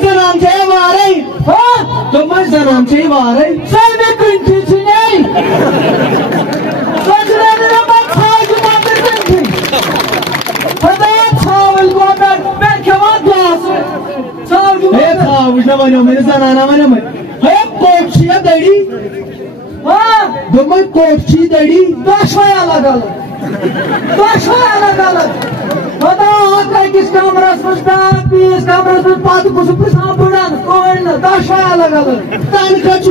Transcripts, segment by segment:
زنان چھ وارے تم زنان چھ وارے سارے کنٹھی چھ نہیں سجنے نے مت کھاج مت کنٹھی خدا چھاول کو میں کھوا گلاس چھاول اے چھاول نہ ونو میرے زنانہ ونو ہے کوچھی دڑی دم کوچھی دڑی دشوے الگ الگ خدا کس کمرس مز بیاکھ بیس کمرس مز پتہ کس پرسان بڑان کوئی دشوے الگ تنخواہ چھ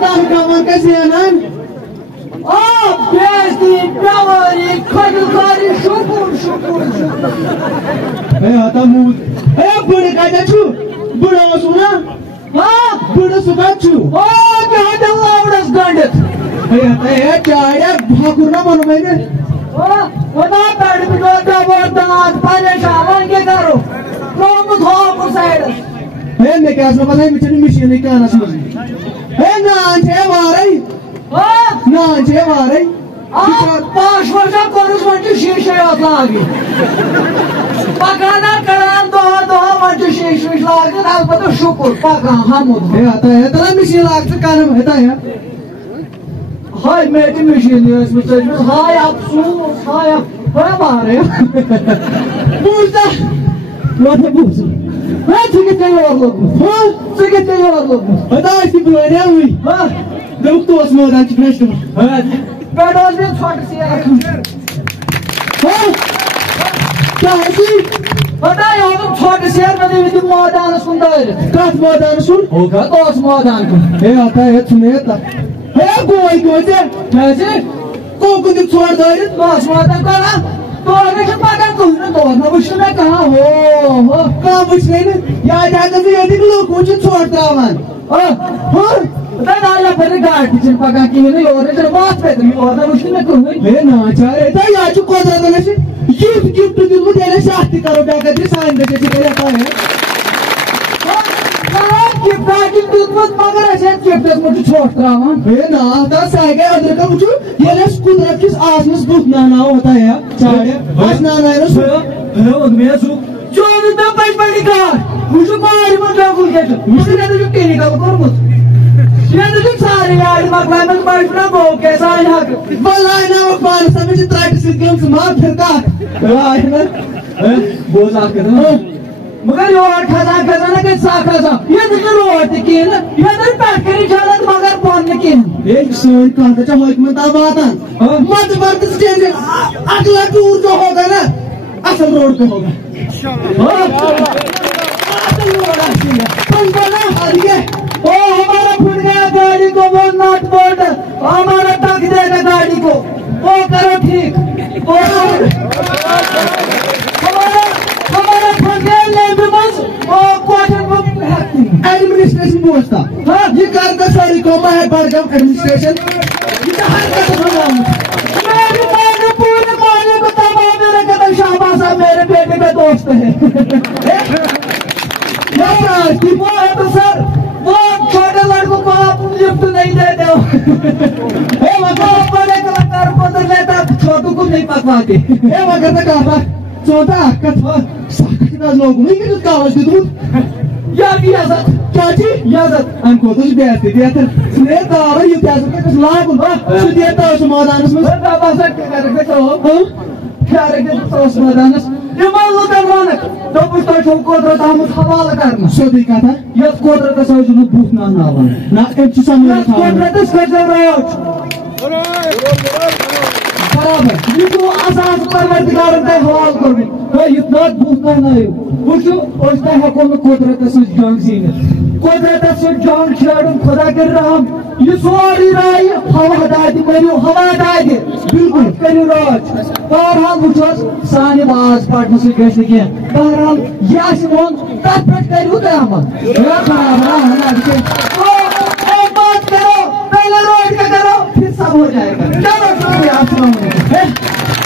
تنخواہ ون زینان بےزتی بیماری کھجل شکر اے ہتا موت اے بڑے کتہ چھ بڑا اوسو نا بڑا سہ کت چھ لاوڑس گنڈت اے ہتا اے چاڑیا بھاکر نا ون میں خدا پیڑ پہ دبر دانت پریشان ون کیا کرو ترومت ہو سائڈس ہے میں کیا پتہ ہے مجھے مشین کانس مز ہے نان چھ وارے نان چھ وارے پانچ ورشا کورس ون شیشے یوت لاگی پکانا کران دہ ون شیش ویش لاگن البتہ شکر پکان حمد ہے تلا مشین لاگ کرم ہے ہائے میں تی مشین ہائے افسوس ہائے مارے بوزتا وات بوز میں ٹھیک ہے اور لوگ ٹھیک ہے اور لوگ بتا اسی بلونے ہوئی دوک تو اس میدان کی فریش پیڈوز میں چھوٹ سی رکھوں کیا ہے بتا یہ چھوٹ سی میں نے میدان سن دار کس میدان سن ہوگا تو اس میدان کو اے آتا ہے سنے تا ہے کوئی سے کو چھوڑ دار بس میدان کرا تو اگر پکان کہنا تو نہ وچھ میں کہاں ہو کہاں وچھ نہیں یاد ہے کہ یہ لوگ کچھ چھوڑ تراون دادا پر گاڑی چن پکان کی نہیں اور جب بات پہ نہیں اور نہ وچھ میں کہوں ہے نا چارے تا یا چ کو دادا نے گفٹ دی مجھے نے شاہتی کرو کیا کہ سائن دے کے کرتا ہے کہ باقی دودھ مگر ایسے چپس مجھے چھوڑ تراون ہے نا تا سائے ادھر کا مجھے یہ لس قدرت کس آسمس بہت نانا ہوتا ہے چاڑے اس نانا ہے سو میں سو جو میں پائی پائی کا مجھے ماری مجھے بول کے مجھے نے جو کہنے کا کرمت یہ تو سارے یار مکلا میں پائی نہ بو کے سائے حق والله نا پان سمجھ تراٹ سے گیم ما پھر کا واہ نا بوز آ کے مگر یہ کھزانہ کے ساکھا سا یہ تو روٹ کی نا یہ تو پیکری جالت مگر پون کی ایک سون کہتا چا حکمت آبادان مت برد سٹینڈ اگلا ٹور جو ہوگا نا اصل روڈ پہ ہوگا اصل روڈ اصل پن بنا ہریے او ہمارا پھٹ گیا گاڑی کو وہ ناٹ بورڈ ہمارا ٹک دے گا گاڑی کو وہ کرو ٹھیک ہمارا پھٹ گیا لیبی بس ایڈمنسٹریشن پہنچتا یہ کرتا ساری قوما ہے بڑگام ایڈمنسٹریشن یہ ہر قدم ہمارا میری ماں نے پورے مانے کو تمام میرے قدم شہباز صاحب میرے بیٹے کا دوست ہے وہ ہے تو سر وہ چھوٹے لڑکوں کو آپ لفٹ نہیں دیتے ہو وہ بڑے کلاکار کو تو لیتا چھوٹوں کو نہیں پکواتے وہ کرتا کہا چوتا کتھا ساکت ناز لوگوں میں یہ کاغذ دی دوں یار کی یازت چاچی یازت ان کو تو بیعتی دیتا سنے داور یہ پیازت کا کس لاغن سو دیتا اس مادانس میں بابا سا کیا رکھتا ہو کیا رکھتا اس مادانس یہ مالو درمانک دو پشتا چھو قدرت آمد حوالہ کرنا سو دی کہتا یہ قدرت سا جو بوت نانا آوان نا امچی سامنے تھا قدرت اس کجا روچ برابر یہ کو اساس پروردگار تے حوال کرنی یہ نات بوت نانا ہے وچو اس تے حکم قدرت سے جنگ سین قدرت سے جنگ چھڑن خدا کے رحم یہ سواری رائی ہوا ہدایت کریو ہوا ہدایت بالکل کریو راج بہرحال وچھس سانی باز پڑھنے سے گژھِ نہٕ کینٛہہ بہرحال یہ آسہِ ووٚن تتھ پٮ۪ٹھ کٔرِو تُہۍ عمل بات کرو پہلے روڈ کا کرو پھر سب ہو جائے گا چلو شکریہ السلام علیکم